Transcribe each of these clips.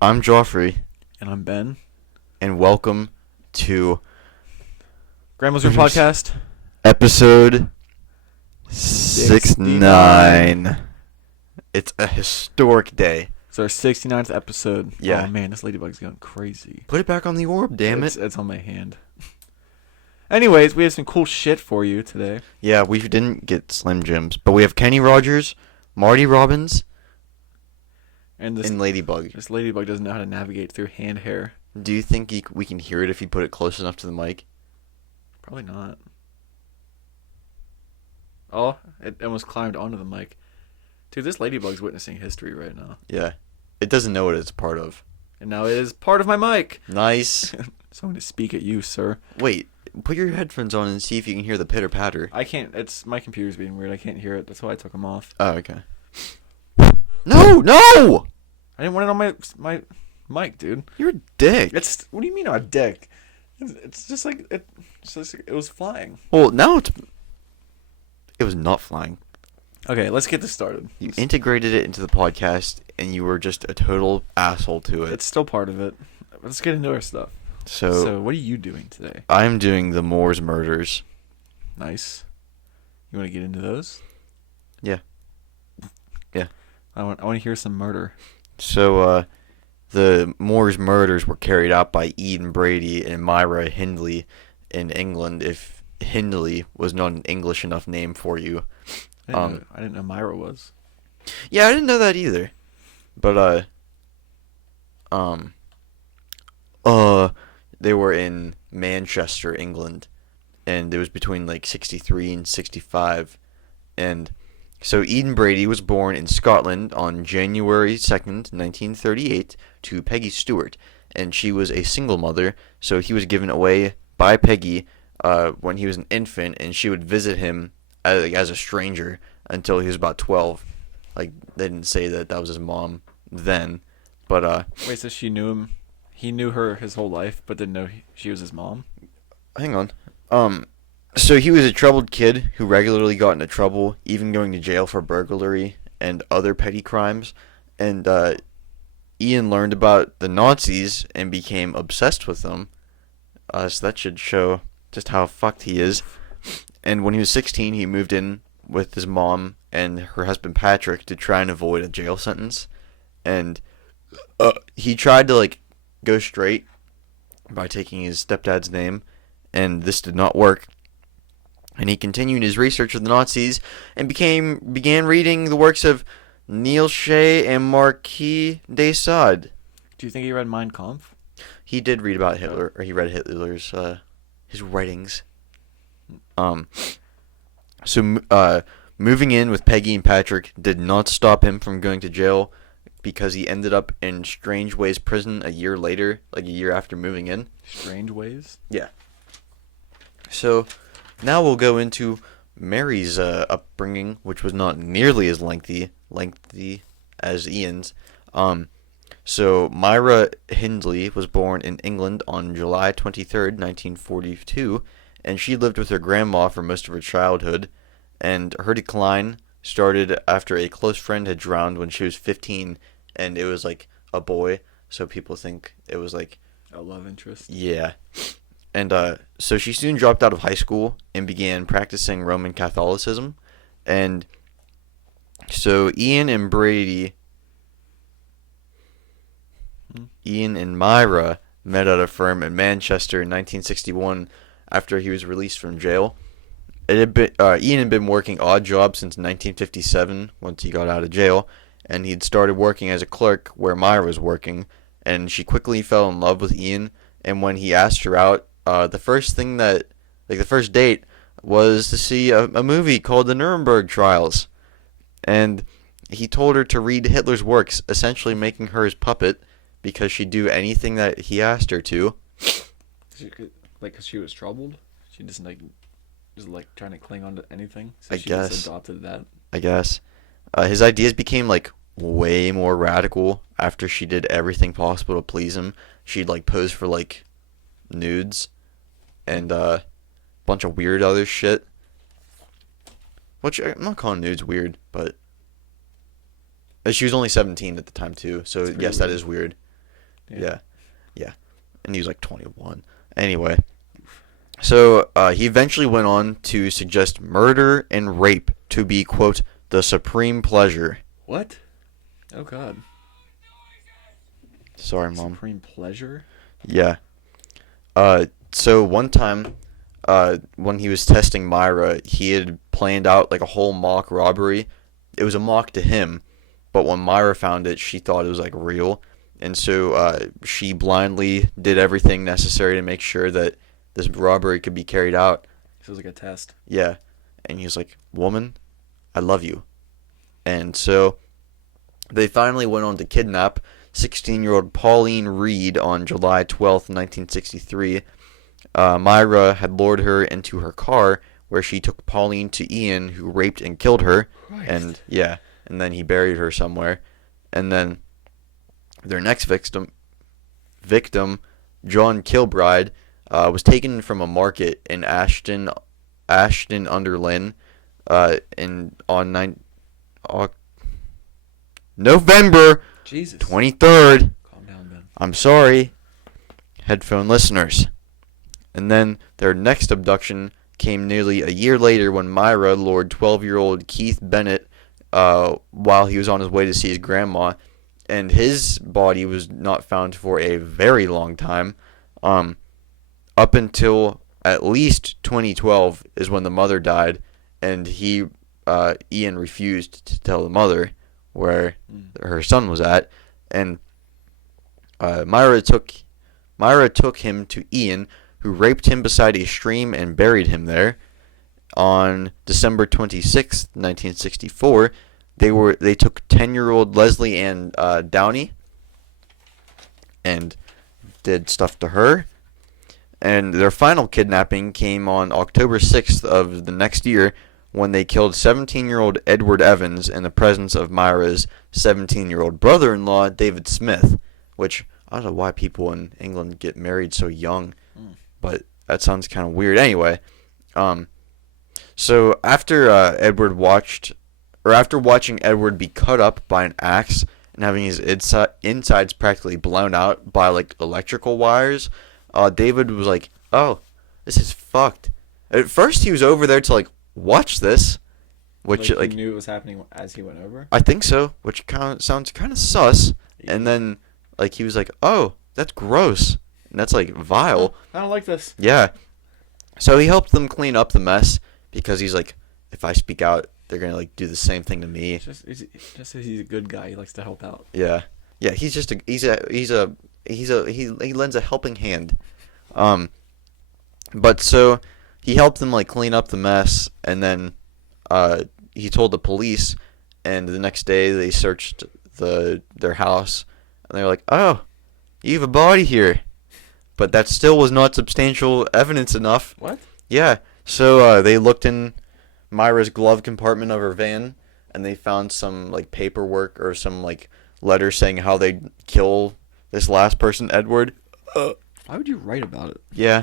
I'm Joffrey, And I'm Ben. and welcome to Grandma's Room Podcast. episode 69. 69. It's a historic day. It's our 69th episode. Yeah. Oh man, this ladybug's going crazy. Put it back on the orb, damn it. It's on my hand. Anyways, we have some cool shit for you today. Yeah, we didn't get Slim Jims, but we have Kenny Rogers, Marty Robbins, And this Ladybug. this ladybug doesn't know how to navigate through hand hair. Do you think we can hear it if you put it close enough to the mic? Probably not. Oh, it almost climbed onto the mic. Dude, this ladybug's witnessing history right now. Yeah. It doesn't know what it's a part of. And now it is part of my mic. Nice. So I'm going to speak at you, sir. Wait, put your headphones on and see if you can hear the pitter-patter. I can't. My computer's being weird. I can't hear it. That's why I took them off. Oh, okay. No! I didn't want it on my mic, dude. You're a dick. What do you mean a dick? It's just like it was flying. Well, now it was not flying. Okay, let's get this started. You integrated it into the podcast, and you were just a total asshole to it. It's still part of it. Let's get into our stuff. So So what are you doing today? I'm doing the Moors murders. Nice. You want to get into those? Yeah. Yeah. I want to hear some murder. So the Moors murders were carried out by Eden Brady and Myra Hindley in England. If Hindley was not an English enough name for you. I didn't know Myra was. Yeah, I didn't know that either. But they were in Manchester, England, and it was between like 63 and 65. And so Eden Brady was born in Scotland on January 2nd, 1938 to Peggy Stewart, and she was a single mother, so he was given away by Peggy when he was an infant, and she would visit him as a stranger until he was about 12. Like, they didn't say that was his mom then, but Wait, so she knew him? He knew her his whole life, but didn't know she was his mom? hang on. So he was a troubled kid who regularly got into trouble, even going to jail for burglary and other petty crimes. And Ian learned about the Nazis and became obsessed with them. So that should show just how fucked he is. And when he was 16, he moved in with his mom and her husband Patrick to try and avoid a jail sentence. And he tried to like go straight by taking his stepdad's name, and this did not work. And he continued his research of the Nazis and began reading the works of Nietzsche and Marquis de Sade. Do you think he read Mein Kampf? He did read about Hitler, or he read Hitler's his writings. So moving in with Peggy and Patrick did not stop him from going to jail, because he ended up in Strangeways prison a year later, like a year after moving in. Strange Ways? Yeah. So now we'll go into Mary's upbringing, which was not nearly as lengthy as Ian's. So Myra Hindley was born in England on July 23rd, 1942, and she lived with her grandma for most of her childhood, and her decline started after a close friend had drowned when she was 15, and it was like a boy, so people think it was like A love interest? yeah. And so she soon dropped out of high school and began practicing Roman Catholicism. And so Ian and Myra met at a firm in Manchester in 1961 after he was released from jail. Ian had been working odd jobs since 1957 once he got out of jail, and he'd started working as a clerk where Myra was working, and she quickly fell in love with Ian. And when he asked her out, the first date was to see a movie called The Nuremberg Trials. And he told her to read Hitler's works, essentially making her his puppet, because she'd do anything that he asked her to. Because she was troubled? She just trying to cling on to anything? So I she guess. just adopted that? I guess. His ideas became like way more radical after she did everything possible to please him. She'd like pose for like nudes and bunch of weird other shit. Which I'm not calling nudes weird, but she was only 17 at the time too. So yes, that is weird. Yeah. Yeah. And he was like 21. Anyway, so he eventually went on to suggest murder and rape to be, quote, the supreme pleasure. What? Oh God. Sorry, Mom. Supreme pleasure? Yeah. So one time, when he was testing Myra, he had planned out like a whole mock robbery. It was a mock to him, but when Myra found it, she thought it was like real, and so she blindly did everything necessary to make sure that this robbery could be carried out. So it was like a test. Yeah, and he was like, "Woman, I love you," and so they finally went on to kidnap 16-year-old Pauline Reed on July 12th, 1963. Myra had lured her into her car, where she took Pauline to Ian, who raped and killed her. Christ. And then he buried her somewhere. And then their next victim, John Kilbride, was taken from a market in Ashton under Lyne, on November Jesus. 23rd. Calm down, Ben. I'm sorry, headphone listeners. And then their next abduction came nearly a year later when Myra lured 12-year-old Keith Bennett while he was on his way to see his grandma, and his body was not found for a very long time. Up until at least 2012 is when the mother died, and Ian refused to tell the mother where her son was at, and Myra took him to Ian, who raped him beside a stream and buried him there. On December 26th, 1964, they took 10-year-old Leslie Ann Downey and did stuff to her. And their final kidnapping came on October 6th of the next year, when they killed 17-year-old Edward Evans in the presence of Myra's 17-year-old brother-in-law, David Smith, which I don't know why people in England get married so young, but that sounds kind of weird. Anyway, so after watching Edward be cut up by an axe and having his insides practically blown out by like electrical wires, David was like, "Oh, this is fucked." At first, he was over there to like watch this, which Like he knew it was happening as he went over. I think so, which sounds kind of sus. And then like he was like, "Oh, that's gross. And that's like vile." I don't like this. Yeah. So he helped them clean up the mess because he's like, if I speak out, they're gonna like do the same thing to me. Just he's a good guy. He likes to help out. Yeah. Yeah. He lends a helping hand. But so he helped them like clean up the mess, and then he told the police, and the next day they searched their house, and they were like, "Oh, you have a body here." But that still was not substantial evidence enough. What? Yeah. So they looked in Myra's glove compartment of her van, and they found some like paperwork or some like letter saying how they'd kill this last person, Edward. Why would you write about it? Yeah.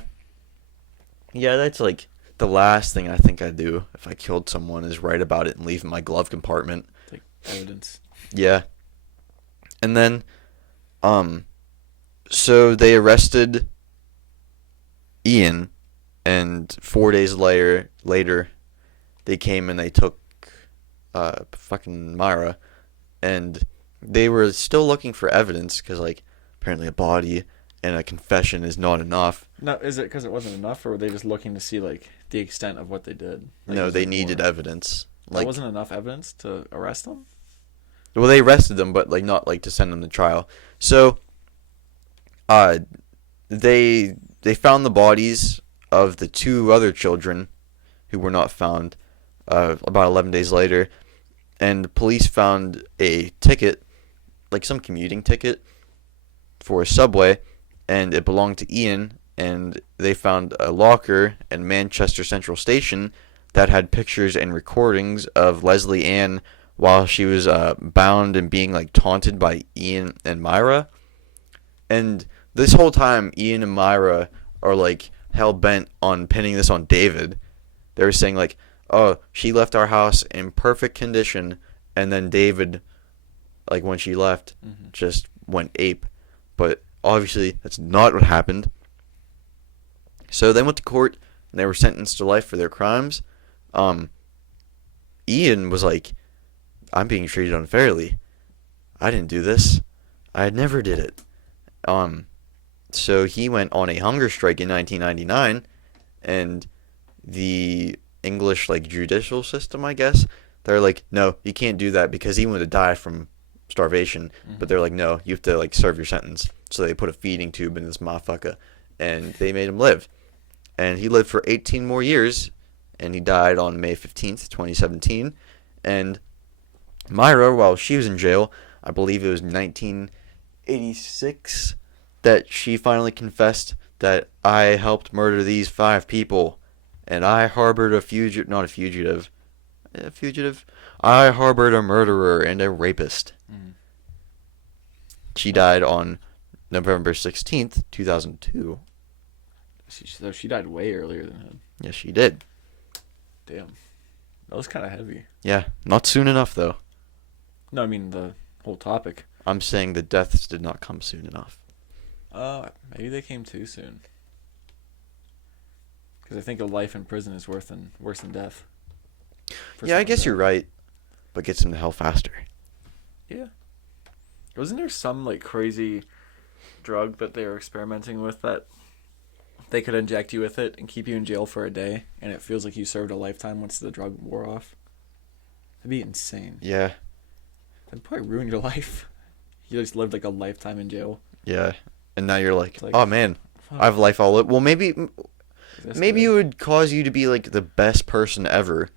Yeah, that's like the last thing I think I'd do if I killed someone is write about it and leave in my glove compartment. Like evidence. Yeah. And then, so they arrested Ian, and 4 days later, they came and they took fucking Myra, and they were still looking for evidence because, like, apparently a body and a confession is not enough. No, is it because it wasn't enough, or were they just looking to see like the extent of what they did? Like, No, was they it needed more- evidence. That Like, wasn't enough evidence to arrest them. well, they arrested them, but like not like to send them to trial. So, they found the bodies of the two other children who were not found about 11 days later, and police found a ticket, like some commuting ticket for a subway, and it belonged to Ian, and they found a locker in Manchester Central Station that had pictures and recordings of Leslie Ann while she was bound and being like taunted by Ian and Myra. And this whole time, Ian and Myra are like hell bent on pinning this on David. They were saying like, "Oh, she left our house in perfect condition," and then David, like when she left, just went ape. But Obviously, that's not what happened. So they went to court and they were sentenced to life for their crimes. Um, Ian was like, I'm being treated unfairly. I didn't do this. I never did it. Um, so he went on a hunger strike in 1999, and the English like judicial system, I guess, they're like, no, you can't do that because he wanted to die from starvation. But they're like, no, you have to like serve your sentence. So they put a feeding tube in this motherfucker, and they made him live. And he lived for 18 more years, and he died on May 15th, 2017. And Myra, while she was in jail, I believe it was 1986, that she finally confessed that I helped murder these 5 people, and I harbored a fugitive, not a fugitive, a fugitive. I harbored a murderer and a rapist. Mm. She died on November 16th, 2002. So she died way earlier than him. Yes, she did. Damn. That was kind of heavy. Yeah, not soon enough, though. No, I mean the whole topic. I'm saying the deaths did not come soon enough. Maybe they came too soon. Because I think a life in prison is worse than death. Yeah, I guess you're right. But gets him to hell faster. Yeah. Wasn't there some like crazy drug that they were experimenting with that they could inject you with it and keep you in jail for a day, and it feels like you served a lifetime once the drug wore off? That'd be insane. Yeah. That'd probably ruin your life. You just lived like a lifetime in jail. Yeah. And now you're like, Like, oh man, fuck. I have life all up. Well, maybe That's it good. would cause you to be like the best person ever,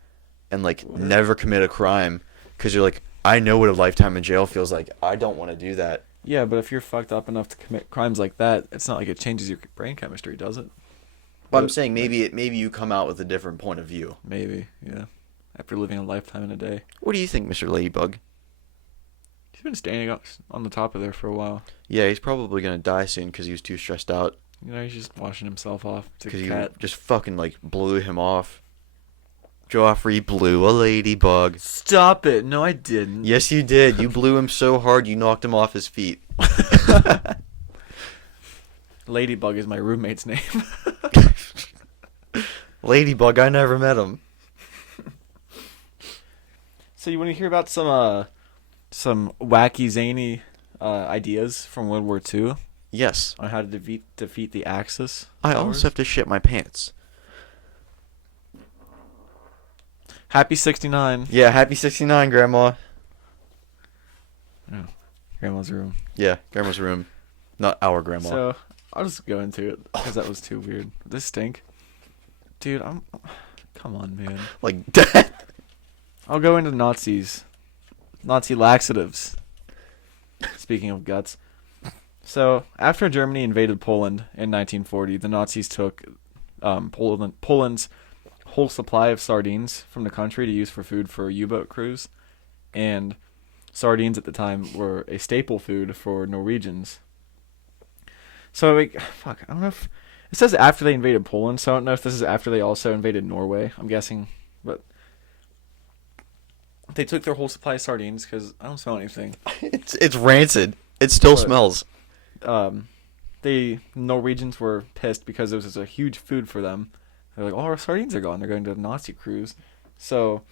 and like What? never commit a crime, because you're like, I know what a lifetime in jail feels like. I don't want to do that. Yeah, but if you're fucked up enough to commit crimes like that, it's not like it changes your brain chemistry, does it? But I'm saying maybe you come out with a different point of view. Maybe, yeah. After living a lifetime in a day. What do you think, Mr. Ladybug? He's been standing up on the top of there for a while. Yeah, he's probably gonna die soon because he was too stressed out. You know, he's just washing himself off. It's Because a you cat. just fucking like blew him off. Joffrey blew a ladybug. Stop it! No, I didn't. Yes, you did. You blew him so hard you knocked him off his feet. Ladybug is my roommate's name. Ladybug, I never met him. So you want to hear about some wacky zany ideas from World War II Yes. on how to defeat the Axis? I powers? also have to shit my pants. Happy 69. Yeah, happy 69, Grandma. Oh, Grandma's room. Yeah, Grandma's room. Not our grandma. So I'll just go into it because that was too weird. This stink, dude. Come on, man. Like that. I'll go into Nazi laxatives. Speaking of guts. So, after Germany invaded Poland in 1940, the Nazis took Poland's whole supply of sardines from the country to use for food for U-boat crews. And sardines at the time were a staple food for Norwegians. So, like, fuck, I don't know if... It says after they invaded Poland, so I don't know if this is after they also invaded Norway. I'm guessing, but... They took their whole supply of sardines, because I don't smell anything. It's rancid. It still But- smells. The Norwegians were pissed because it was a huge food for them. They're like, oh, our sardines are gone. They're going to a Nazi cruise. So,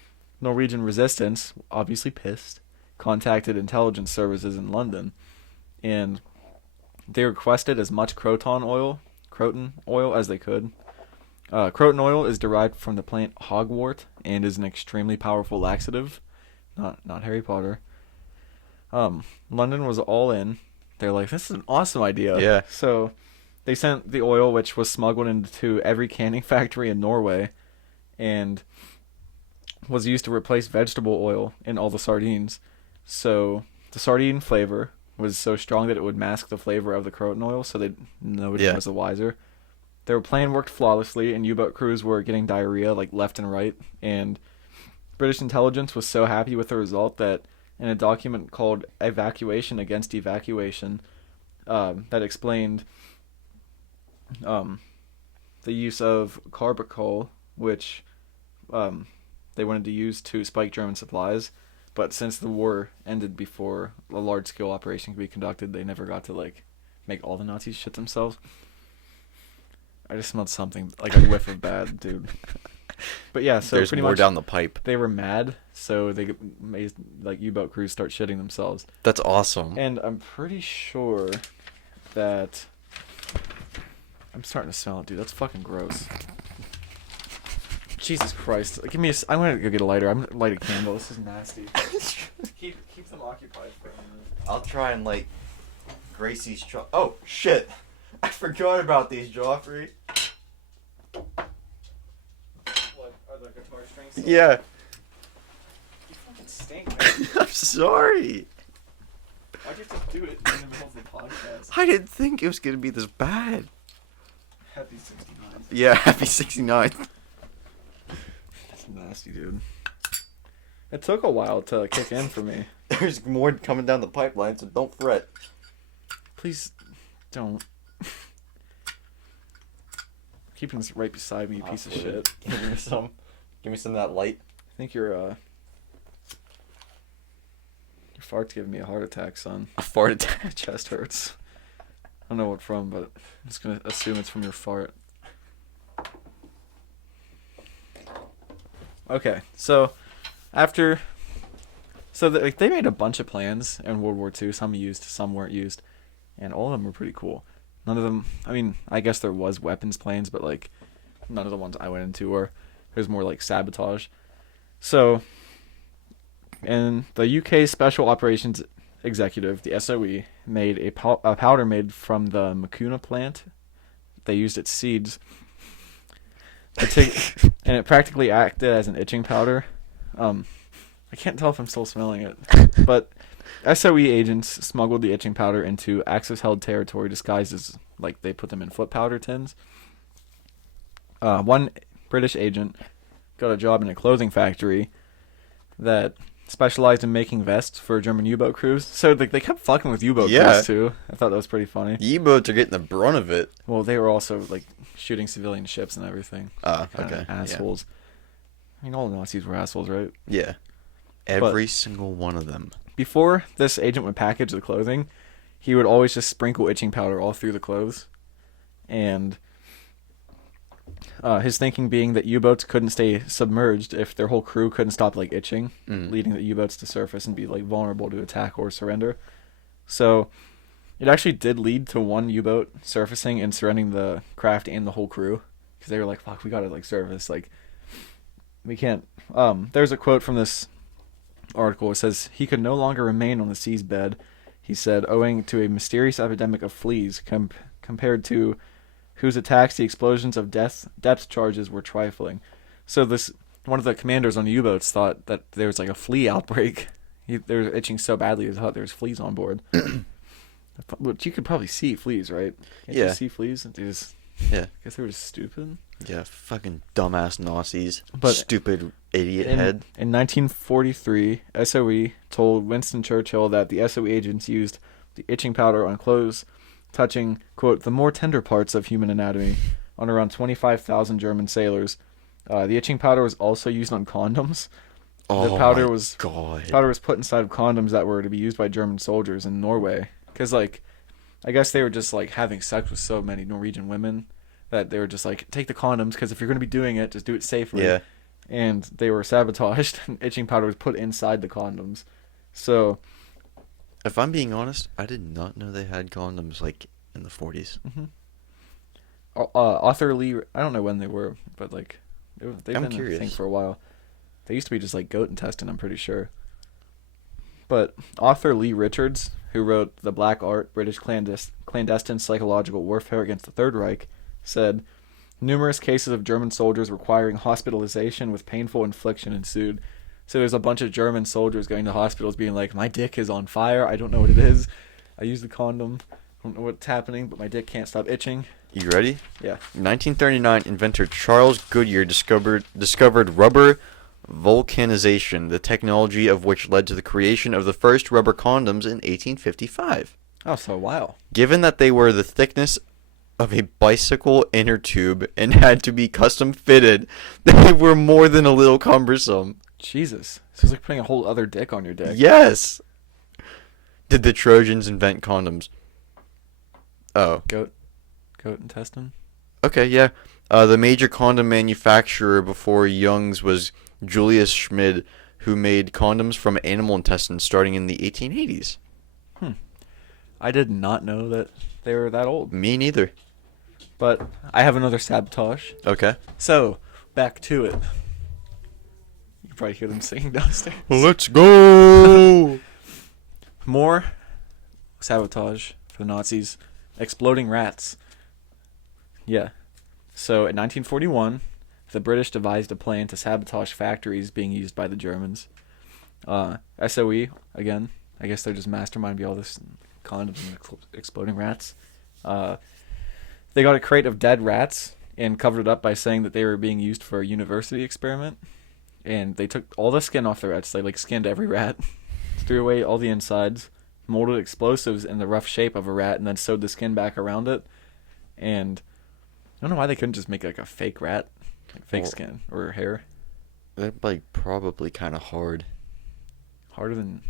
Norwegian resistance, obviously pissed, contacted intelligence services in London, and they requested as much croton oil as they could. Croton oil is derived from the plant hogwort and is an extremely powerful laxative. Not Harry Potter. London was all in. They're like, this is an awesome idea. Yeah. So they sent the oil, which was smuggled into every canning factory in Norway, and was used to replace vegetable oil in all the sardines. So the sardine flavor was so strong that it would mask the flavor of the croton oil, so nobody was the wiser. Their plan worked flawlessly, and U-boat crews were getting diarrhea like left and right. And British intelligence was so happy with the result that in a document called Evacuation Against Evacuation, that explained the use of carbachol, which they wanted to use to spike German supplies. But since the war ended before a large-scale operation could be conducted, they never got to make all the Nazis shit themselves. I just smelled something like a whiff of bad, dude. But yeah, so There's pretty more much down the pipe. they were mad, so they made like U-boat crews start shitting themselves. That's awesome. And I'm pretty sure that I'm starting to smell it, dude. That's fucking gross. Jesus Christ! Give me I'm gonna go get a lighter. I'm gonna light a candle. This is nasty. keep them occupied for a minute. I'll try and light Gracie's Oh shit! I forgot about these, Joffrey. What are the guitar strings? Yeah. You fucking stink, man. I'm sorry. Why'd you have to do it in the middle of the podcast? I didn't think it was gonna be this bad. Happy 69. Yeah, happy 69. That's nasty, dude. It took a while to kick in for me. There's more coming down the pipeline, so don't fret. Please don't. Keeping this right beside me, you piece of shit. Give me some. Give me some of that light. I think your fart's giving me a heart attack, son. A fart attack. My chest hurts. I don't know what from, but I'm just gonna assume it's from your fart. Okay, so after, they made a bunch of plans in World War II. Some used, some weren't used, and all of them were pretty cool. None of them. I mean, I guess there was weapons plans, but like none of the ones I went into were. There's more like sabotage. So, and the UK Special Operations Executive, the SOE, made a powder made from the Macuna plant. They used its seeds. And it practically acted as an itching powder. I can't tell if I'm still smelling it, but SOE agents smuggled the itching powder into Axis-held territory disguised as, like, they put them in foot powder tins. One British agent got a job in a clothing factory that specialized in making vests for German U-boat crews. So they kept fucking with U-boat crews, too. I thought that was pretty funny. U-boats are getting the brunt of it. Well, they were also, like, shooting civilian ships and everything. Okay. Assholes. Yeah. I mean, all the Nazis were assholes, right? Yeah. Every single one of them. Before this agent would package the clothing, he would always just sprinkle itching powder all through the clothes. And his thinking being that U-boats couldn't stay submerged if their whole crew couldn't stop, like, itching, leading the U-boats to surface and be, like, vulnerable to attack or surrender. So it actually did lead to one U-boat surfacing and surrendering the craft and the whole crew. Because they were like, fuck, we gotta, like, surface. Like, we can't... There's a quote from this article. It says, "He could no longer remain on the sea's bed," he said, owing to a mysterious epidemic of fleas compared to whose attacks the explosions of depth charges were trifling. So one of the commanders on the U-boats thought that there was like a flea outbreak. They were itching so badly they thought there was fleas on board. But you could probably see fleas, right? Can't you see fleas? Yeah. I guess they were just stupid. Yeah, fucking dumbass Nazis. But stupid idiot head. In 1943, SOE told Winston Churchill that the SOE agents used the itching powder on clothes touching, quote, the more tender parts of human anatomy on around 25,000 German sailors. The itching powder was also used on condoms. Oh, the powder my was God. Powder was put inside of condoms that were to be used by German soldiers in Norway. Because, like, I guess they were just, like, having sex with so many Norwegian women that they were just like, take the condoms, because if you're going to be doing it, just do it safely. Yeah. And they were sabotaged, and itching powder was put inside the condoms. So, if I'm being honest, I did not know they had condoms, like, in the 40s. Mm-hmm. Arthur Lee, I don't know when they were, but, like, they've been a thing for a while. They used to be just, like, goat intestine, I'm pretty sure. But Arthur Lee Richards, who wrote The Black Art, British Clandestine Psychological Warfare Against the Third Reich, said, numerous cases of German soldiers requiring hospitalization with painful infliction ensued. So there's a bunch of German soldiers going to hospitals being like, my dick is on fire, I don't know what it is. I use the condom, I don't know what's happening, but my dick can't stop itching. You ready? Yeah. In 1939, inventor Charles Goodyear discovered rubber vulcanization, the technology of which led to the creation of the first rubber condoms in 1855. Oh, so wow. Given that they were the thickness of a bicycle inner tube and had to be custom fitted, they were more than a little cumbersome. Jesus. So it's like putting a whole other dick on your dick. Yes. Did the Trojans invent condoms? Oh, Goat intestine. okay, yeah. The major condom manufacturer before Young's was Julius Schmid, who made condoms from animal intestines starting in the 1880s. Hmm. I did not know that they were that old. Me neither. But I have another sabotage. Okay. So, back to it. You can probably hear them singing downstairs. Let's go! More sabotage for the Nazis. Exploding rats. Yeah. So, in 1941, the British devised a plan to sabotage factories being used by the Germans. SOE, again, I guess they're just mastermind behind all this condoms and exploding rats. They got a crate of dead rats and covered it up by saying that they were being used for a university experiment. And they took all the skin off the rats. They skinned every rat, threw away all the insides, molded explosives in the rough shape of a rat, and then sewed the skin back around it. And I don't know why they couldn't just make a fake rat, fake skin or hair. They're probably kind of hard. Harder than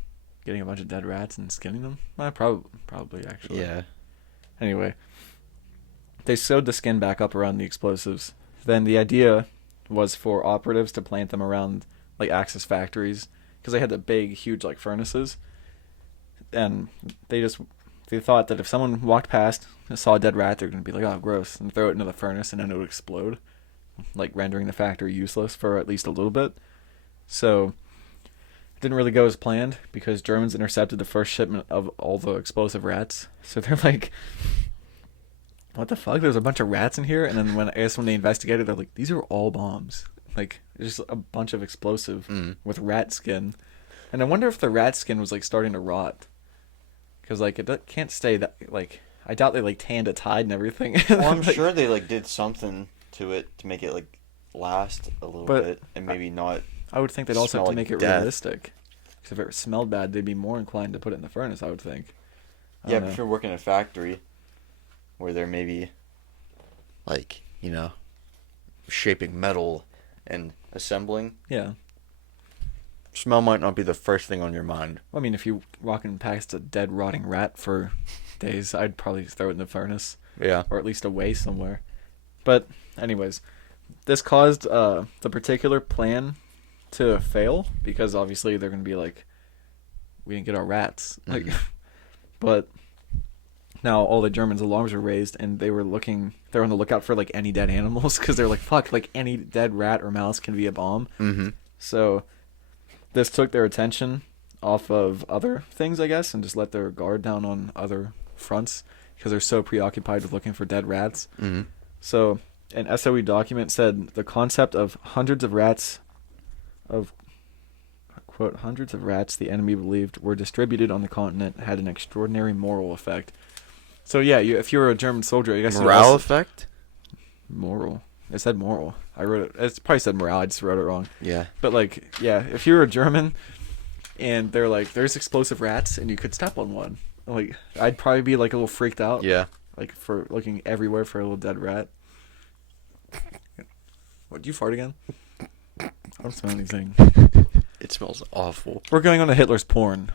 getting a bunch of dead rats and skinning them? Probably actually. Yeah. Anyway, they sewed the skin back up around the explosives. Then the idea was for operatives to plant them around Axis factories because they had the big, huge furnaces, and they thought that if someone walked past and saw a dead rat, they're gonna be like, "Oh, gross," and throw it into the furnace, and then it would explode, rendering the factory useless for at least a little bit. So it didn't really go as planned because Germans intercepted the first shipment of all the explosive rats. So they're like, what the fuck? There's a bunch of rats in here. And then when they investigated, they're like, these are all bombs. Just a bunch of explosive with rat skin. And I wonder if the rat skin was starting to rot. Because it can't stay that I doubt they tanned it, tied and everything. Well, I'm sure they did something to it to make it last a little bit and maybe not. I would think they'd also have to make it death. Realistic. Because if it smelled bad, they'd be more inclined to put it in the furnace, I would think. Yeah, but if you're working in a factory where they're maybe, shaping metal and assembling. Yeah. Smell might not be the first thing on your mind. Well, I mean, if you're walking past a dead, rotting rat for days, I'd probably throw it in the furnace. Yeah. Or at least away somewhere. But, anyways, this caused the particular plan to fail because obviously they're going to be we didn't get our rats. But now all the Germans' alarms were raised and they're on the lookout for any dead animals because they're fuck, any dead rat or mouse can be a bomb. Mm-hmm. So this took their attention off of other things, I guess, and just let their guard down on other fronts because they're so preoccupied with looking for dead rats. Mm-hmm. So an SOE document said the concept of hundreds of rats the enemy believed were distributed on the continent had an extraordinary moral effect. So yeah, if you were a German soldier, I guess morale effect? Moral. It said moral. I wrote it. It probably said morale. I just wrote it wrong. Yeah. But if you're a German and they're there's explosive rats and you could step on one, I'd probably be a little freaked out. Yeah. For looking everywhere for a little dead rat. What, did you fart again? I don't smell anything. It smells awful. We're going on to Hitler's porn.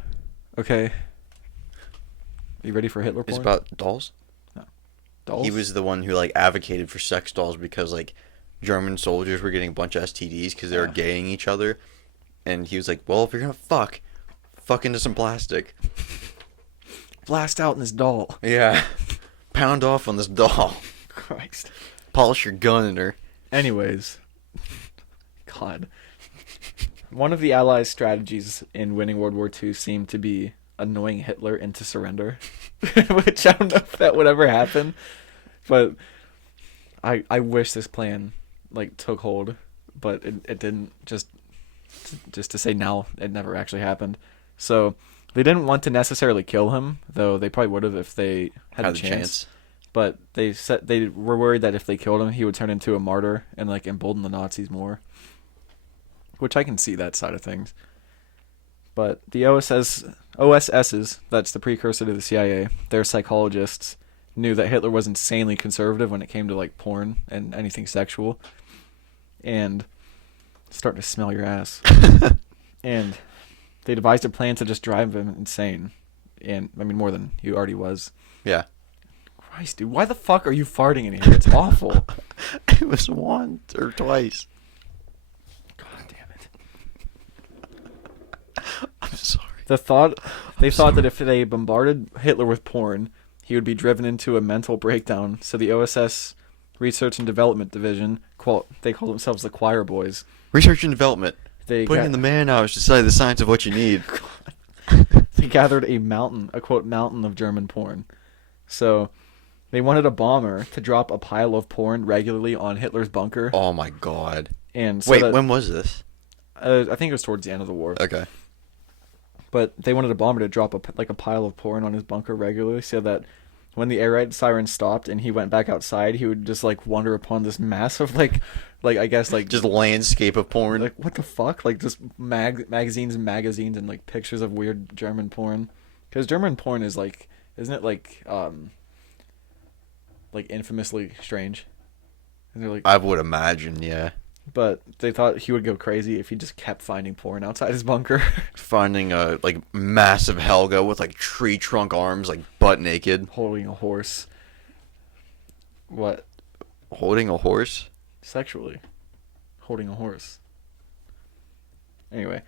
Okay. Are you ready for Hitler porn? It's about dolls? No. Dolls? He was the one who advocated for sex dolls because German soldiers were getting a bunch of STDs because they were gaying each other. And he was like, well, if you're going to fuck into some plastic. Blast out in this doll. Yeah. Pound off on this doll. Christ. Polish your gun in her. Anyways. God. One of the Allies' strategies in winning World War II seemed to be annoying Hitler into surrender. Which I don't know if that would ever happen. But I wish this plan took hold. But it didn't. Just to say now, it never actually happened. So they didn't want to necessarily kill him, though they probably would have if they had the chance. But they were worried that if they killed him, he would turn into a martyr and embolden the Nazis more. Which I can see that side of things. But the OSSs, that's the precursor to the CIA, their psychologists knew that Hitler was insanely conservative when it came to porn and anything sexual. And starting to smell your ass. And they devised a plan to just drive him insane. And I mean more than he already was. Yeah. Christ, dude, why the fuck are you farting in here? It's awful. It was once or twice. God damn it. I'm sorry. They thought that if they bombarded Hitler with porn, he would be driven into a mental breakdown. So the OSS Research and Development Division, they call themselves the Choir Boys. Research and development. They Putting in the man hours to study the science of what you need. They gathered a quote mountain of German porn. So they wanted a bomber to drop a pile of porn regularly on Hitler's bunker. Oh my god. And so wait, when was this? I think it was towards the end of the war. Okay. But they wanted a bomber to drop a pile of porn on his bunker regularly, so that when the air raid siren stopped and he went back outside, he would just like wander upon this massive I guess like just landscape of porn. Like what the fuck? Like just magazines and like pictures of weird German porn. Because German porn is like, isn't it like infamously strange? Isn't it like? I would imagine, yeah. But they thought he would go crazy if he just kept finding porn outside his bunker. Finding a massive Helga with like tree trunk arms, like butt naked, Holding a horse. What? holding a horse. Sexually. Holding a horse. Anyway.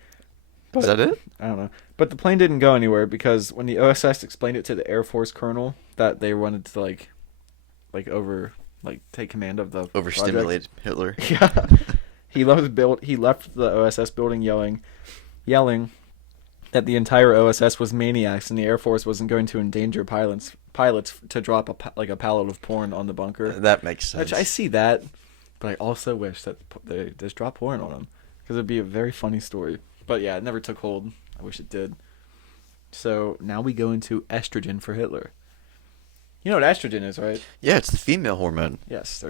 Is that it? I don't know. But the plane didn't go anywhere because when the OSS explained it to the Air Force colonel that they wanted to take command of the Overstimulated Hitler. Yeah. He left the OSS building yelling that the entire OSS was maniacs and the Air Force wasn't going to endanger pilots to drop a pallet of porn on the bunker. That makes sense. Which I see that, but I also wish that they just drop porn on them because it'd be a very funny story. But yeah, it never took hold. I wish it did. So now we go into estrogen for Hitler. You know what estrogen is, right? Yeah, it's the female hormone. Yes,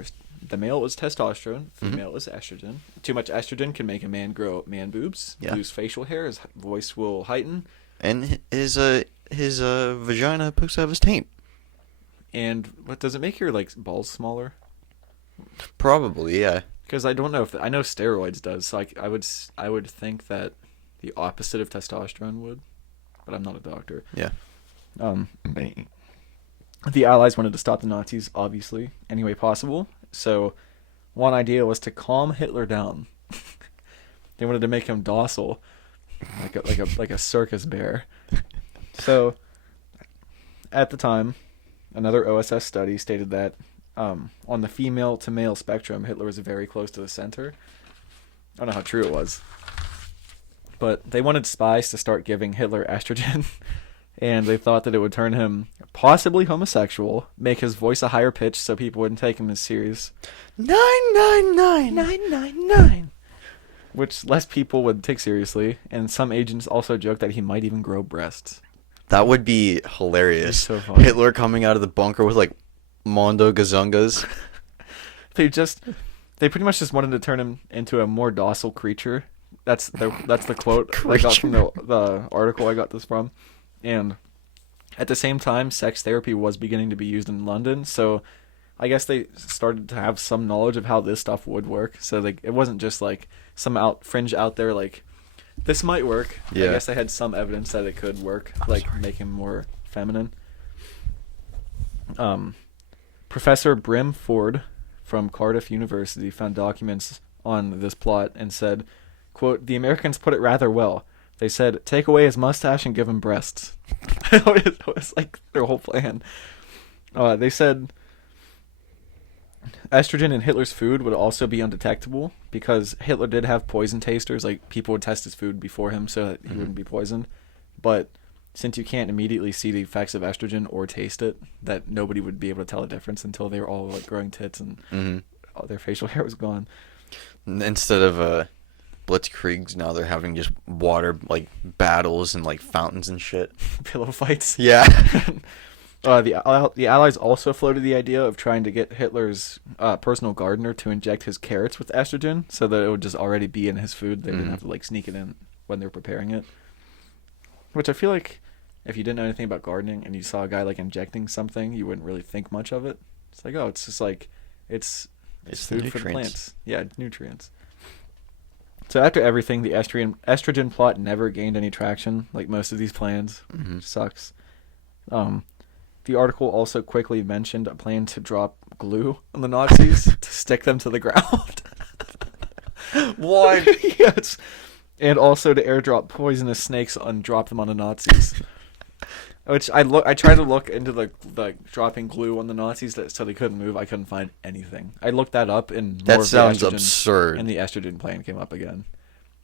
the male is testosterone, female is estrogen. Too much estrogen can make a man grow man boobs, lose facial hair, his voice will heighten, and his vagina pokes out of his taint. And what does it make your balls smaller? Probably, yeah. Because I don't know I know steroids does. So I would think that the opposite of testosterone would, but I'm not a doctor. Yeah. The Allies wanted to stop the Nazis, obviously, any way possible. So, one idea was to calm Hitler down. They wanted to make him docile, like a circus bear. So, at the time, another OSS study stated that on the female to male spectrum, Hitler was very close to the center. I don't know how true it was, but they wanted spies to start giving Hitler estrogen. And they thought that it would turn him possibly homosexual, make his voice a higher pitch so people wouldn't take him as serious. 999 999, which less people would take seriously, and some agents also joked that he might even grow breasts. That would be hilarious. So funny. Hitler coming out of the bunker with Mondo Gazungas. They pretty much just wanted to turn him into a more docile creature. That's the quote I got from the article I got this from. And at the same time, sex therapy was beginning to be used in London, so I guess they started to have some knowledge of how this stuff would work. So it wasn't just some fringe out there this might work. Yeah. I guess they had some evidence that it could work, make him more feminine. Professor Brimford from Cardiff University found documents on this plot and said, quote, "The Americans put it rather well. They said, take away his mustache and give him breasts." It was their whole plan. They said estrogen in Hitler's food would also be undetectable because Hitler did have poison tasters. People would test his food before him so that he wouldn't be poisoned. But since you can't immediately see the effects of estrogen or taste it, that nobody would be able to tell the difference until they were all growing tits and all their facial hair was gone. Instead of blitzkriegs, now they're having just water battles and fountains and shit. Pillow fights. Yeah. The Allies also floated the idea of trying to get Hitler's personal gardener to inject his carrots with estrogen so that it would just already be in his food. They didn't have to sneak it in when they were preparing it. Which I feel like if you didn't know anything about gardening and you saw a guy injecting something, you wouldn't really think much of it. It's it's just it's food for the plants. Yeah, nutrients. So after everything, the estrogen plot never gained any traction, like most of these plans. Sucks. The article also quickly mentioned a plan to drop glue on the Nazis to stick them to the ground. What? Yes. And also to airdrop poisonous snakes and drop them on the Nazis. Which I tried to look into the dropping glue on the Nazis so they couldn't move. I couldn't find anything. I looked that up and more That of sounds the estrogen absurd. and the estrogen plan came up again.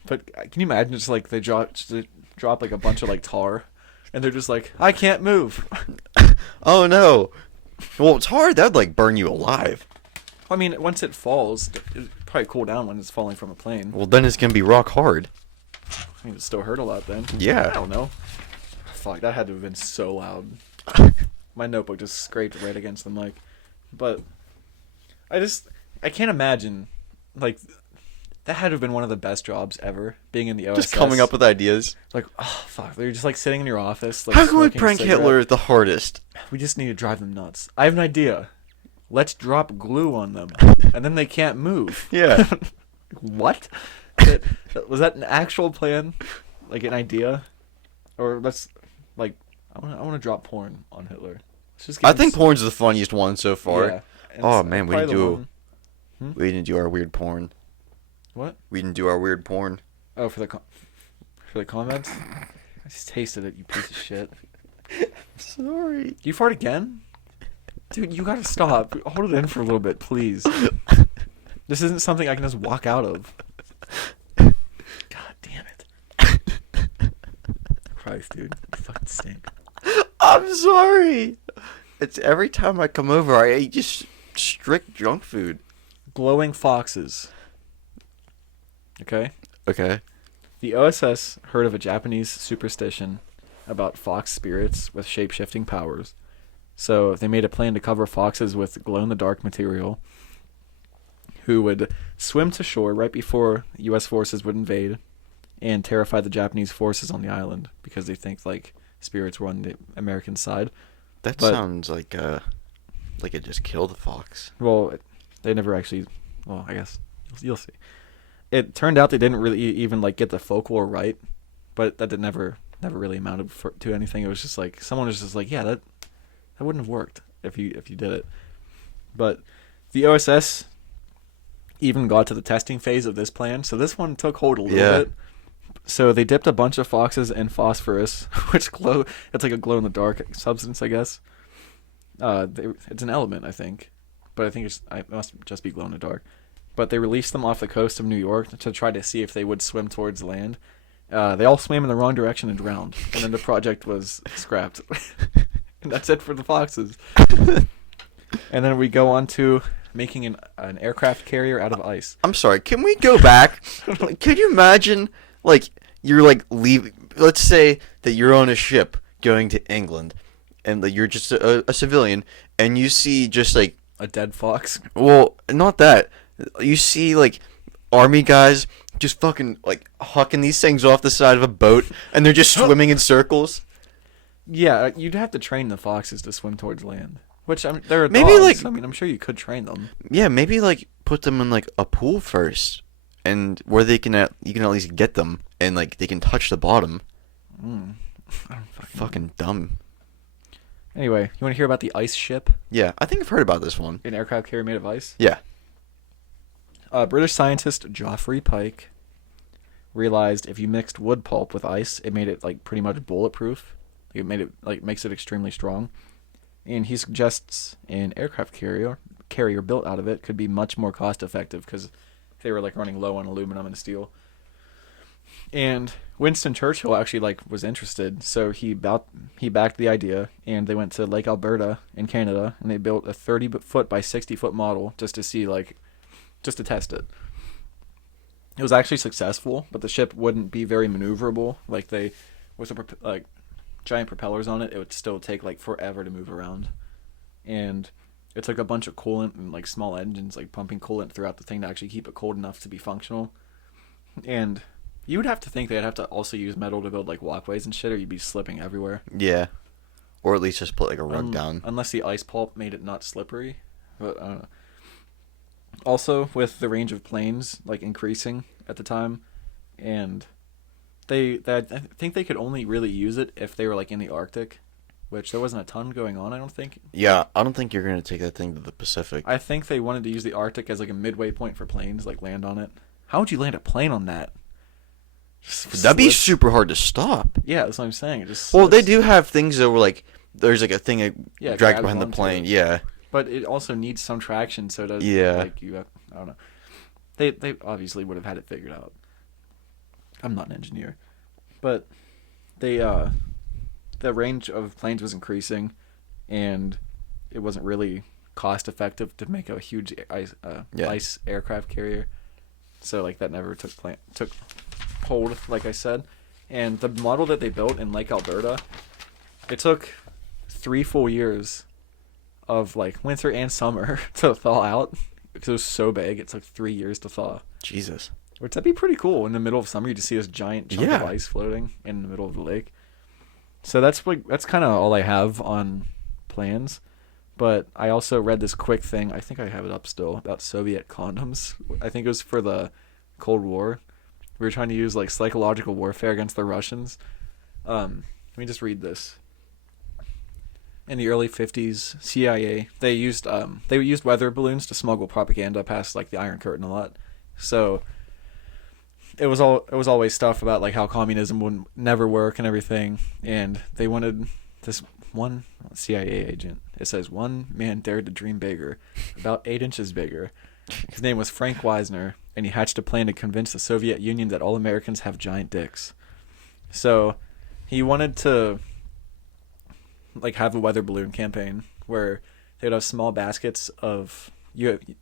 But can you imagine just like they drop like a bunch of like tar, and they're just like, I can't move. Oh no. Well, it's hard. That'd like burn you alive. I mean, once it falls, it probably cool down when it's falling from a plane. Well, then it's gonna be rock hard. I mean, it still hurt a lot then. Yeah. I don't know. Fuck, that had to have been so loud. My notebook just scraped right against the mic. But I can't imagine, like, that had to have been one of the best jobs ever, being in the OSS. Just coming up with ideas. Like, oh, fuck, they're just, like, sitting in your office. Like, How can we smoking a prank cigarette. Hitler the hardest? We just need to drive them nuts. I have an idea. Let's drop glue on them, and then they can't move. Yeah. What? Was that an actual plan? Like, an idea? Or let's... Like, I want to drop porn on Hitler. Let's just I think porn's the funniest one so far. Yeah. And Oh it's man, we probably didn't the one- we didn't do our weird porn. What? We didn't do our weird porn. Oh, for the comments? I just tasted it, you piece of shit. Sorry. You fart again? Dude, you gotta stop. Hold it in for a little bit, please. This isn't something I can just walk out of. God damn it. Christ, dude. You fucking stink. I'm sorry. It's every time I come over, I eat just strict junk food. Glowing foxes. Okay? Okay. The OSS heard of a Japanese superstition about fox spirits with shape-shifting powers. So they made a plan to cover foxes with glow-in-the-dark material who would swim to shore right before U.S. forces would invade and terrify the Japanese forces on the island because they think, like, spirits were on the American side. That But- sounds like it just killed a fox. Well, they never actually... Well, I guess you'll see. It turned out they didn't really even, like, get the folklore right, but that never really amounted to anything. It was just like someone was just like, yeah, that wouldn't have worked if you did it. But the OSS even got to the testing phase of this plan, so this one took hold a little bit. So they dipped a bunch of foxes in phosphorus, which glow. It's like a glow in the dark substance, I guess. It's an element, I think, but I think it must just be glow in the dark. But they released them off the coast of New York to try to see if they would swim towards land. They all swam in the wrong direction and drowned, and then the project was scrapped. And that's it for the foxes. And then we go on to making an aircraft carrier out of ice. I'm sorry. Can we go back? Could you imagine, like, you're like leaving? Let's say that you're on a ship going to England, and like, you're just a civilian, and you see just like A dead fox. well, not that. You see like army guys just fucking like hucking these things off the side of a boat, and they're just swimming in circles. Yeah, you'd have to train the foxes to swim towards land. Which, I mean, they're Maybe, dogs. like- I mean, I'm sure you could train them. Yeah, maybe like put them in like a pool first, and where you can at least get them, and like they can touch the bottom. I don't fucking Fucking dumb. Anyway, you want to hear about the ice ship? Yeah, I think I've heard about this one. An aircraft carrier made of ice? Yeah. British scientist Geoffrey Pike realized if you mixed wood pulp with ice, it made it like pretty much bulletproof. It made it like makes it extremely strong. And he suggests an aircraft carrier built out of it could be much more cost effective because they were like running low on aluminum and steel. And Winston Churchill actually like was interested, so he backed the idea, and they went to Lake Alberta in Canada, and they built a 30-foot by 60-foot model just to test it. It was actually successful, but the ship wouldn't be very maneuverable. Like with the giant propellers on it, it would still take like forever to move around, and it took a bunch of coolant and like small engines like pumping coolant throughout the thing to actually keep it cold enough to be functional. And you would have to think they'd have to also use metal to build like walkways and shit, or you'd be slipping everywhere. Yeah. Or at least just put like a rug down. Unless the ice pulp made it not slippery. But I don't know. Also, with the range of planes like increasing at the time, and I think they could only really use it if they were like in the Arctic, which there wasn't a ton going on, I don't think. Yeah, I don't think you're gonna take that thing to the Pacific. I think they wanted to use the Arctic as like a midway point for planes, like land on it. How would you land a plane on that? That'd be Slips. super hard to stop. Yeah, that's what I'm saying. It just Well, they slips. do have things that were like there's like a thing that Yeah, dragged grabs behind the onto plane. it. Yeah, But it also needs some traction, so it does. Yeah. Like you have, I don't know. They obviously would have had it figured out. I'm not an engineer, but they the range of planes was increasing, and it wasn't really cost effective to make a huge ice aircraft carrier. So like that never took hold, like I said. And the model that they built in Lake Alberta, it took 3 full years of like winter and summer to thaw out because it was so big. It took 3 years to thaw. Jesus. Which that'd be pretty cool. In the middle of summer, you just see this giant chunk of Yeah. ice floating in the middle of the lake. So that's kind of all I have on plans. But I also read this quick thing. I think I have it up still about Soviet condoms. I think it was for the Cold War. We were trying to use like psychological warfare against the Russians. Let me just read this. In the early 50s, CIA they used weather balloons to smuggle propaganda past like the Iron Curtain a lot. So it was always stuff about like how communism would never work and everything, and they wanted this one CIA agent. It says one man dared to dream bigger, about 8 inches bigger. His name was Frank Wisner, and he hatched a plan to convince the Soviet Union that all Americans have giant dicks. So he wanted to like have a weather balloon campaign where they would have small baskets of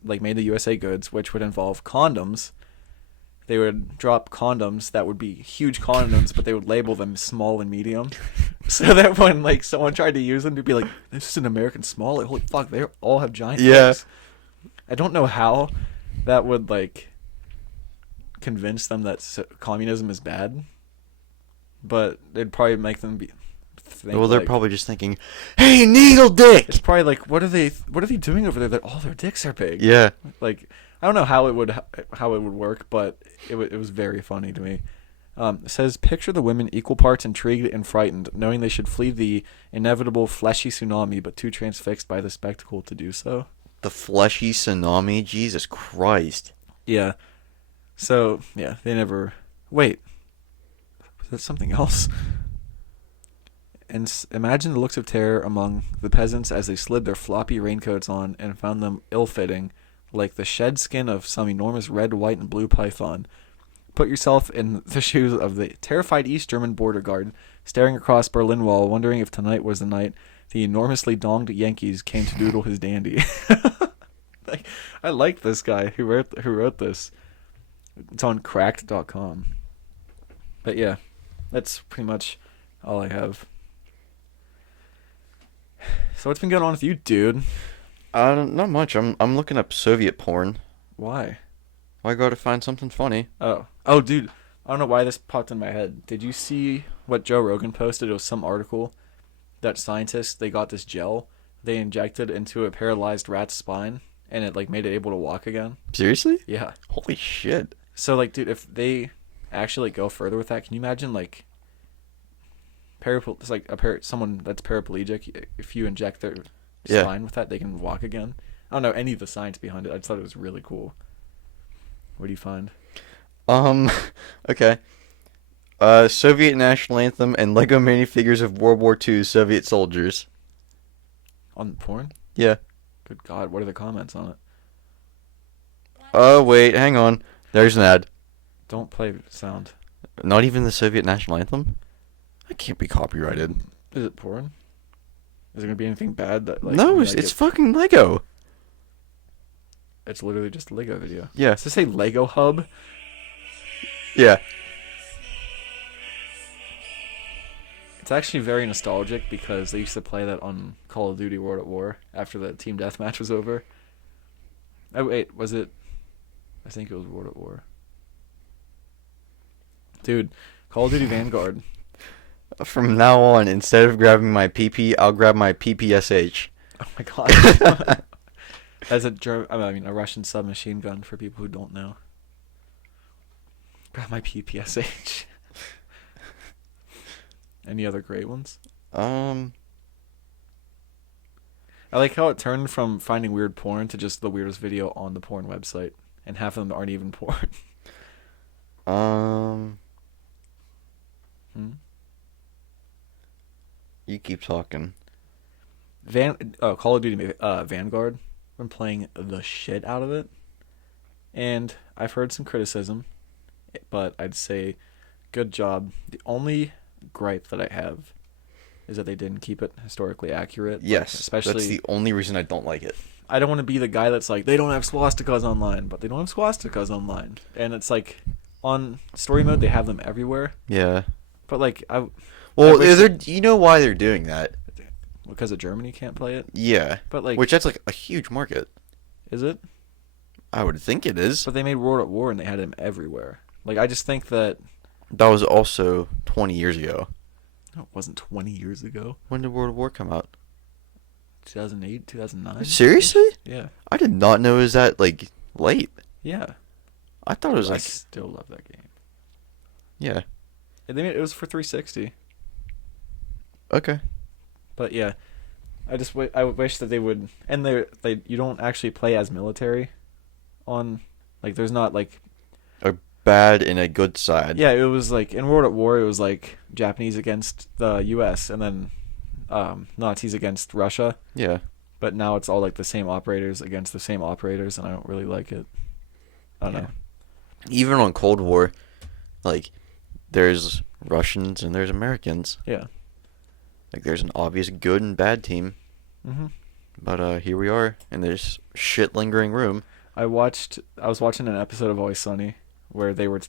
like made of USA goods, which would involve condoms. They would drop condoms that would be huge condoms, but they would label them small and medium, so that when like someone tried to use them, to be like, "This is an American small." Like, holy fuck, they all have giant dicks. I don't know how that would like convince them that communism is bad, but it'd probably make them think. Well, they're like, probably just thinking, "Hey, needle dick." It's probably like, what are they doing over there that all their dicks are big? Yeah. Like, I don't know how it would work, but it was very funny to me. It says, picture the women equal parts intrigued and frightened, knowing they should flee the inevitable fleshy tsunami, but too transfixed by the spectacle to do so. The fleshy tsunami. Jesus Christ. Yeah. So yeah, they never. Wait, was that something else? And imagine the looks of terror among the peasants as they slid their floppy raincoats on and found them ill-fitting, like the shed skin of some enormous red, white, and blue python. Put yourself in the shoes of the terrified East German border guard, staring across Berlin Wall, wondering if tonight was the night the enormously donged Yankees came to doodle his dandy. I like this guy who wrote this. It's on cracked.com. But yeah, that's pretty much all I have. So what's been going on with you, dude? Not much. I'm looking up Soviet porn. Why? I gotta find something funny. Oh, dude. I don't know why this popped in my head. Did you see what Joe Rogan posted? It was some article that scientists, they got this gel they injected into a paralyzed rat's spine, and it like made it able to walk again. Seriously? Yeah. Holy shit. So like, dude, if they actually go further with that, can you imagine like it's like someone that's paraplegic, if you inject their spine with that, they can walk again. I don't know any of the science behind it. I just thought it was really cool. What do you find? Okay. Soviet national anthem and Lego minifigures of World War II Soviet soldiers. On porn? Yeah. Good God, what are the comments on it? Oh, wait, hang on. There's an ad. Don't play sound. Not even the Soviet national anthem? That can't be copyrighted. Is it porn? Is there gonna be anything bad that like? No, it's fucking Lego. It's literally just a Lego video. Yeah. Does it say Lego Hub? Yeah. It's actually very nostalgic because they used to play that on Call of Duty World at War after the team deathmatch was over. Oh wait, was it? I think it was World at War. Dude, Call of Duty Vanguard. From now on, instead of grabbing my PP, I'll grab my PPSH. Oh my God. As a Russian submachine gun for people who don't know. Grab my PPSH. Any other great ones? I like how it turned from finding weird porn to just the weirdest video on the porn website, and half of them aren't even porn. Um, Hmm? you keep talking. Call of Duty Vanguard. Been playing the shit out of it, and I've heard some criticism, but I'd say good job. The only gripe that I have is that they didn't keep it historically accurate. Yes, especially that's the only reason I don't like it. I don't want to be the guy that's like they don't have swastikas online, but they don't have swastikas online, and it's like on story mode they have them everywhere. Yeah. But like I Well, wish you know why they're doing that? because of Germany can't play it. Yeah. But like, Which that's like a huge market. is it? I would think it is. But they made World at War and they had them everywhere. Like I just think that That was also 20 years ago. no, it wasn't 20 years ago. When did World of War come out? 2008, 2009. Seriously? Yeah. I did not know it was that like late. Yeah. I thought it was I like still love that game. yeah. And they made it was for 360. Okay. But yeah, I wish that they would, and they you don't actually play as military, on, like there's not like A bad and a good side. yeah it was like in World at War it was like Japanese against the U.S. and then Nazis against Russia, Yeah. but now it's all like the same operators against the same operators and I don't really like it. I don't Yeah. know. Even on Cold War, like there's Russians and there's Americans. Yeah. Like there's an obvious good and bad team. Mhm. But here we are in this shit lingering room. I was watching an episode of Always Sunny where they were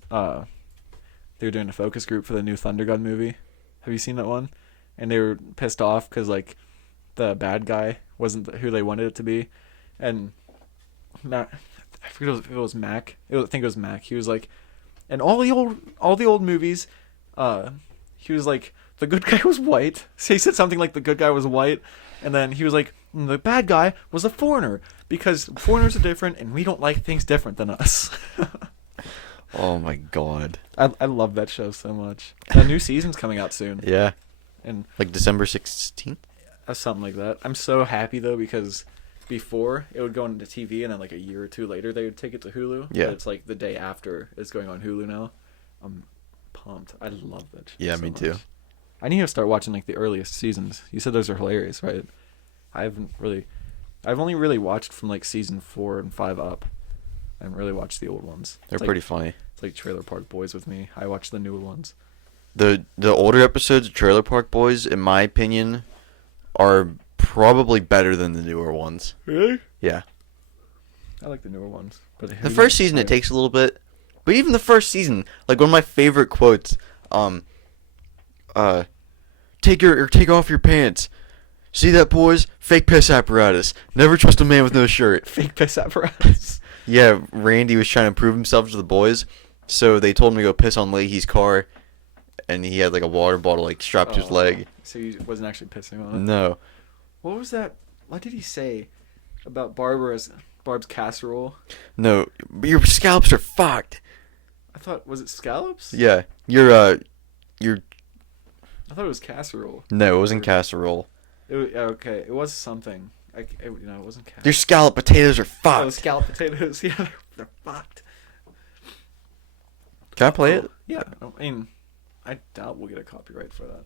doing a focus group for the new Thundergun movie. Have you seen that one? And they were pissed off because like the bad guy wasn't who they wanted it to be, and Matt, I forget if it was Mac. I think it was Mac. He was like, in all the old movies, he was like the good guy was white. So he said something like the good guy was white, and then he was like the bad guy was a foreigner because foreigners are different and we don't like things different than us. Oh my god. I love that show so much. The new season's coming out soon, Yeah. and Like December 16th? something like that. I'm so happy though because before it would go into TV and then like a year or two later they would take it to Hulu. Yeah. But it's like the day after it's going on Hulu now. I'm pumped. I love that show. Yeah, so me much. too. I need to start watching like the earliest seasons. You said those are hilarious, right? I've only really watched from like season 4 and 5 up. I haven't really watched the old ones. They're It's pretty funny. It's like Trailer Park Boys with me. I watch the newer ones. The older episodes of Trailer Park Boys, in my opinion, are probably better than the newer ones. Really? Yeah. I like the newer ones. But The first season it takes a little bit, but even the first season, like one of my favorite quotes, take off your pants. See that, boys? Fake piss apparatus. Never trust a man with no shirt. fake piss apparatus. Yeah, Randy was trying to prove himself to the boys, so they told him to go piss on Leahy's car, and he had like a water bottle like strapped to his leg. So he wasn't actually pissing on it. No. What was that? What did he say about Barb's casserole? No, your scalps are fucked. I thought was it scallops? Yeah, I thought it was casserole. no, it wasn't casserole. Okay, it was something. It wasn't casserole. Your scallop potatoes are fucked. Oh, scallop potatoes. Yeah, they're fucked. Can I play it? Yeah, I mean, I doubt we'll get a copyright for that.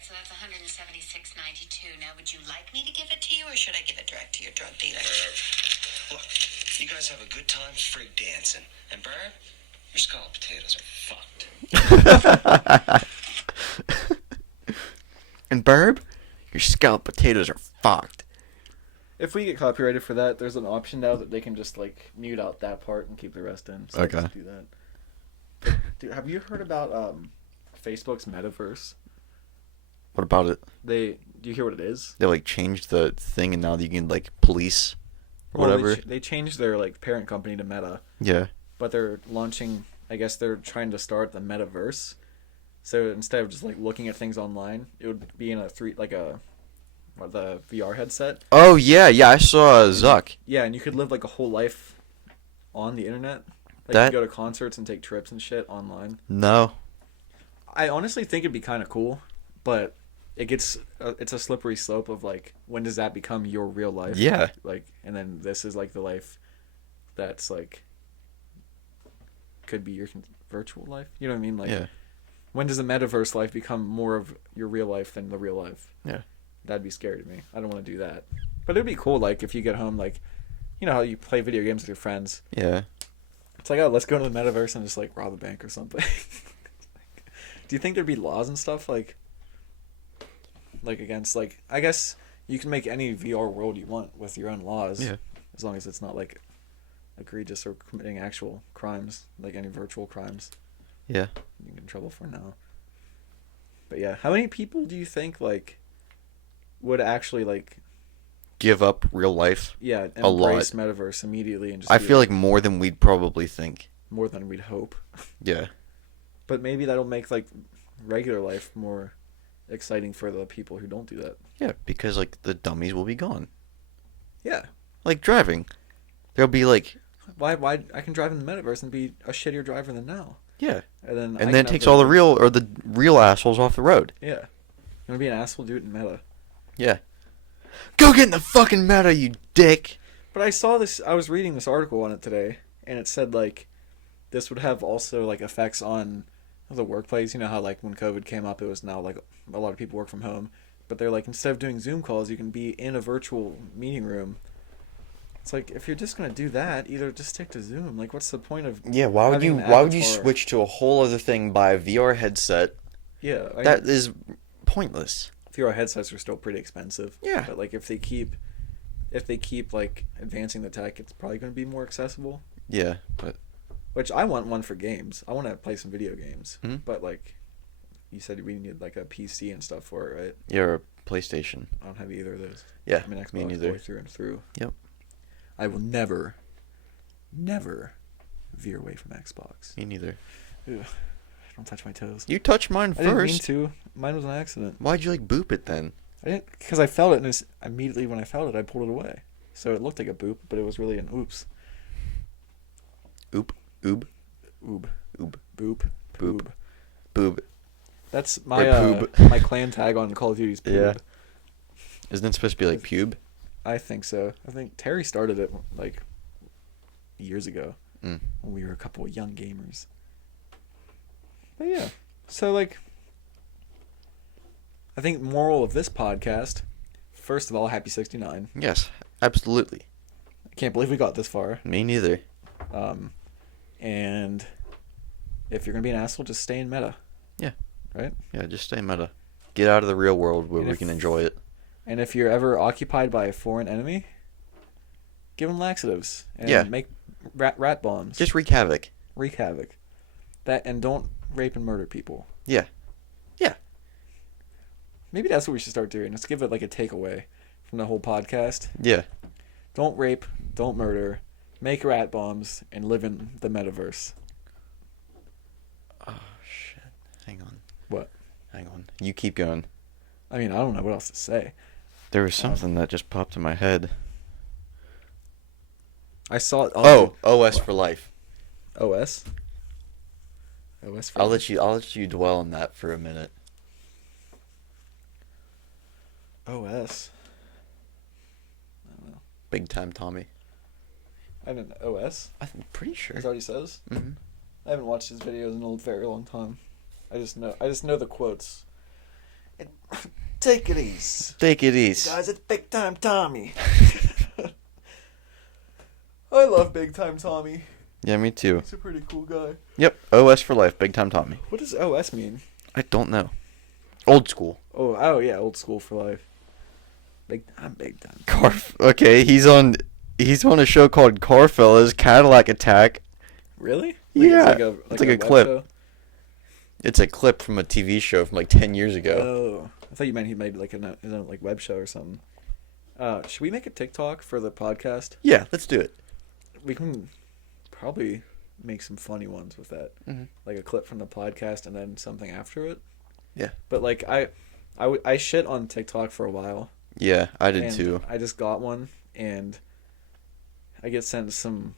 So that's 176.92. Now, would you like me to give it to you, or should I give it direct to your drug dealer? Look, you guys have a good time freak dancing. And Barb, your scallop potatoes are fucked. And Burb, your scallop potatoes are fucked. If we get copyrighted for that, there's an option now that they can just like mute out that part and keep the rest in. So Okay. just do that. Dude, have you heard about Facebook's Metaverse? What about it? Do you hear what it is? They like changed the thing, and now you can like police or Well, whatever. they changed their like parent company to Meta, Yeah. but they're launching. I guess they're trying to start the Metaverse. So instead of just like looking at things online, it would be in the VR headset. Oh yeah, I saw Zuck. Yeah, and you could live like a whole life on the internet. Like That- you could go to concerts and take trips and shit online. No. I honestly think it'd be kind of cool, but it gets it's a slippery slope of like when does that become your real life? Yeah. Like, and then this is like the life that's like could be your virtual life. You know what I mean? Like, Yeah. when does the metaverse life become more of your real life than the real life? Yeah. That'd be scary to me. I don't want to do that. But it'd be cool, like, if you get home, like, you know how you play video games with your friends. Yeah. It's like, oh, let's go to the metaverse and just, like, rob a bank or something. Do you think there'd be laws and stuff, like against, like, I guess you can make any VR world you want with your own laws. Yeah. As long as it's not, like, egregious or committing actual crimes, like any virtual crimes. Yeah. You get in trouble for now. But yeah, how many people do you think, like, would actually, like, Give up real life. yeah, A lot. embrace metaverse immediately and just I be feel like more than we'd probably think. more than we'd hope. Yeah. But maybe that'll make, like, regular life more exciting for the people who don't do that. Yeah, because like the dummies will be gone. Yeah. Like driving. There'll be like Why I can drive in the metaverse and be a shittier driver than now. yeah. And then And then it takes all the real assholes off the road. Yeah. You want to be an asshole, do it in meta. Yeah. Go get in the fucking meta, you dick. But I was reading this article on it today, and it said, like, this would have also, like, effects on the workplace. You know how, like, when COVID came up, it was now, like, a lot of people work from home. But they're like, instead of doing Zoom calls, you can be in a virtual meeting room. It's like, if you're just going to do that, either just stick to Zoom. Like, what's the point of Yeah, why would having you an why would you avatar? switch to a whole other thing, buy a VR headset? Yeah. That is pointless. VR headsets are still pretty expensive. Yeah. But, like, if they keep like, advancing the tech, it's probably going to be more accessible. Yeah, but Which I want one for games. I want to play some video games. Mhm. But, like, you said we need, like, a PC and stuff for it, right? yeah, or a PlayStation. I don't have either of those. Yeah, I'm an Xbox me neither. boy through and through. Yep. I will never veer away from Xbox. Me neither. Ugh, don't touch my toes. You touched mine I didn't mean first. to. Mine was an accident. Why'd you like boop it then? I didn't, because I felt it, and immediately when I felt it, I pulled it away. So it looked like a boop, but it was really an oops. Oop, oob, Oob. oob, Boop. Boop. Poob. boob. That's my poob. my clan tag on Call of Duty's poob. Yeah. Isn't it supposed to be like pube? I think so. I think Terry started it, like, years ago. Mm. When we were a couple of young gamers. But yeah. So, like, I think moral of this podcast, first of all, happy 69. Yes, absolutely. I can't believe we got this far. Me neither. And if you're going to be an asshole, just stay in meta. Yeah. Right? Yeah, just stay meta. Get out of the real world where And we if- can enjoy it. And if you're ever occupied by a foreign enemy, give them laxatives. And Yeah. make rat bombs. Just wreak havoc. wreak havoc. And don't rape and murder people. Yeah. Yeah. Maybe that's what we should start doing. Let's give it like a takeaway from the whole podcast. Yeah. Don't rape, don't murder, make rat bombs, and live in the metaverse. Oh, shit. Hang on. What? Hang on. You keep going. I mean, I don't know what else to say. There was something that just popped in my head. I saw it. Oh, OS for life. OS? OS for I'll let you dwell on that for a minute. OS? I don't know. Big time Tommy. I didn't OS? I'm pretty sure. It already says? Mm-hmm. I haven't watched his videos in a very long time. I just know the quotes. Take it easy. Take it easy. Guys, it's Big Time Tommy. I love Big Time Tommy. Yeah, me too. He's a pretty cool guy. Yep, OS for life. Big time Tommy. What does OS mean? I don't know. Old school. Oh yeah, old school for life. I'm big time. Okay, he's on a show called Carfellas Cadillac Attack. Really? Yeah, it's it's like a web clip. show? It's a clip from a TV show from like 10 years ago. Oh, I thought you meant he made like his own like web show or something. Should we make a TikTok for the podcast? Yeah, let's do it. We can probably make some funny ones with that, like a clip from the podcast and then something after it. Yeah. But like I shit on TikTok for a while. Yeah, I did and too. I just got one, and I get sent some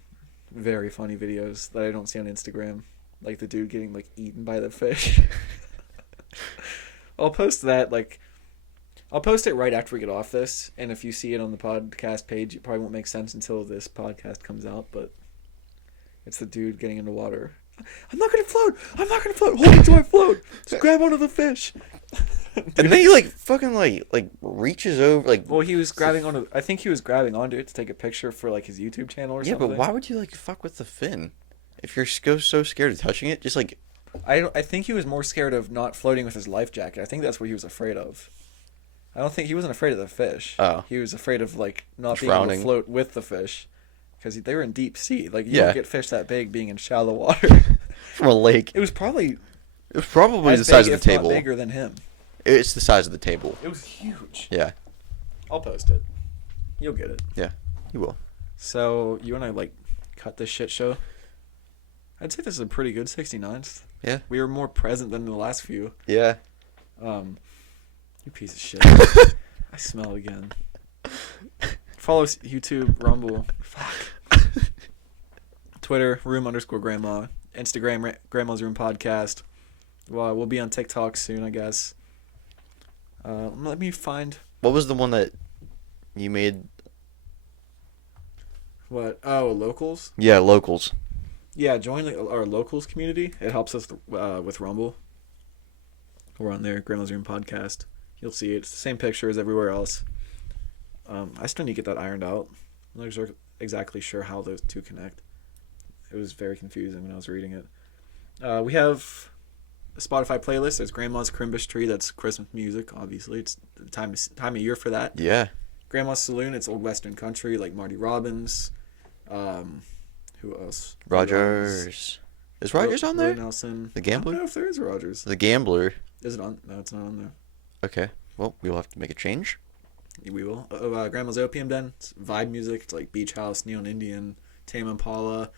very funny videos that I don't see on Instagram, like the dude getting like eaten by the fish. I'll post that like I'll post it right after we get off this, and if you see it on the podcast page, it probably won't make sense until this podcast comes out, but it's the dude getting into water. I'm not gonna float! I'm not gonna float! Hold me till I float! Just grab onto the fish! And then he like fucking like reaches over like. Well, he was grabbing onto. I think he was grabbing onto it to take a picture for like his YouTube channel or Yeah, something. but why would you like fuck with the fin? If you're so scared of touching it, just like. I think he was more scared of not floating with his life jacket. I think that's what he was afraid of. I don't think he wasn't afraid of the fish. Oh. He was afraid of like not being able Drowning. to float with the fish, because they were in deep sea. Like you Yeah. don't get fish that big being in shallow water. From a lake. It was probably It was probably as the size big, of the if not table. bigger than him. It's the size of the table. It was huge. Yeah. I'll post it. You'll get it. Yeah. You will. So you and I like cut this shit show. I'd say this is a pretty good 69th. Yeah. We were more present than the last few. Yeah. You piece of shit. I smell it again. Follow us YouTube, Rumble, fuck, Twitter, room_grandma, Instagram, Grandma's Room Podcast. Well, we'll be on TikTok soon, I guess. Let me find What was the one that you made? what. Oh, locals. Yeah, locals. Yeah, join our locals community. It helps us with Rumble. We're on there, Grandma's Room Podcast. You'll see it. It's the same picture as everywhere else. I still need to get that ironed out. I'm not exactly sure how those two connect. It was very confusing when I was reading it. We have a Spotify playlist. There's Grandma's Crimbush Tree. That's Christmas music, obviously. It's the time of year for that. Yeah. Grandma's Saloon. It's old Western country like Marty Robbins. Who else? Rogers. Is Rogers on there? Willie Nelson. The I Gambler? don't know if there is a Rogers. The Gambler. Is it on? No, it's not on there. Okay. Well, we'll have to make a change. We will. Grandma's Opium Den. It's vibe music. It's like Beach House, Neon Indian, Tame Impala.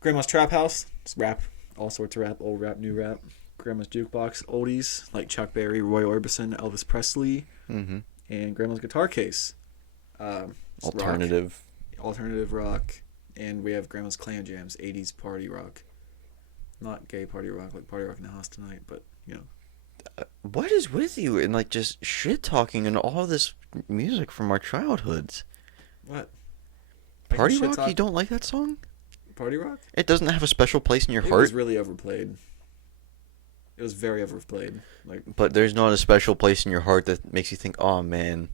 Grandma's Trap House. It's rap. All sorts of rap. Old rap, new rap. Grandma's Jukebox. Oldies like Chuck Berry, Roy Orbison, Elvis Presley. Mm-hmm. And Grandma's Guitar Case. Alternative. Alternative rock. And we have Grandma's Clan Jams. 80s party rock. Not gay party rock like Party Rock in the House Tonight, but, you know. What is with you and like just shit talking and all this music from our childhoods? What? Party Rock? You don't like that song? Party Rock? It doesn't have a special place in your It heart. was really overplayed. It was very overplayed. Like, But there's not a special place in your heart that makes you think, oh man,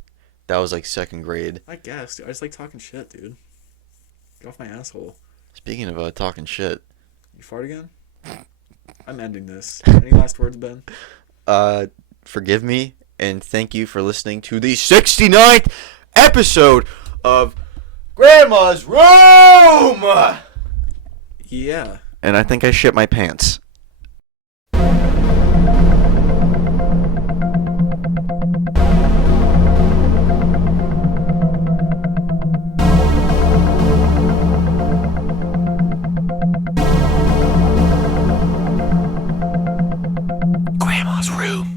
that was like second grade. I guess. Dude. I just like talking shit, dude. Get off my asshole. Speaking of talking shit. You fart again? I'm ending this. Any last words, Ben? Forgive me and thank you for listening to the 69th episode of Grandma's Room! Yeah. And I think I shit my pants. Grandma's Room.